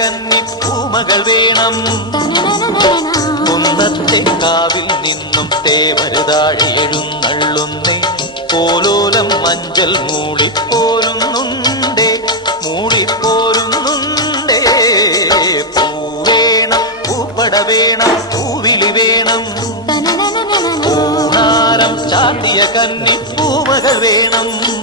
കന്നി പൂമകൾ വേണം. കുന്നത്തെ കാവിൽ നിന്നും തേവരുതാഴെ എഴുന്നള്ളുന്നേ. പോലോലം മഞ്ചൽ മൂളിപ്പോരുന്നുണ്ടേ, മൂളിപ്പോരുന്നുണ്ടേ. പൂവേണം, പൂപ്പട വേണം, പൂവിളി വേണം. പൂണാരം ചാട്ടിയ കന്നി പൂമകൾ വേണം.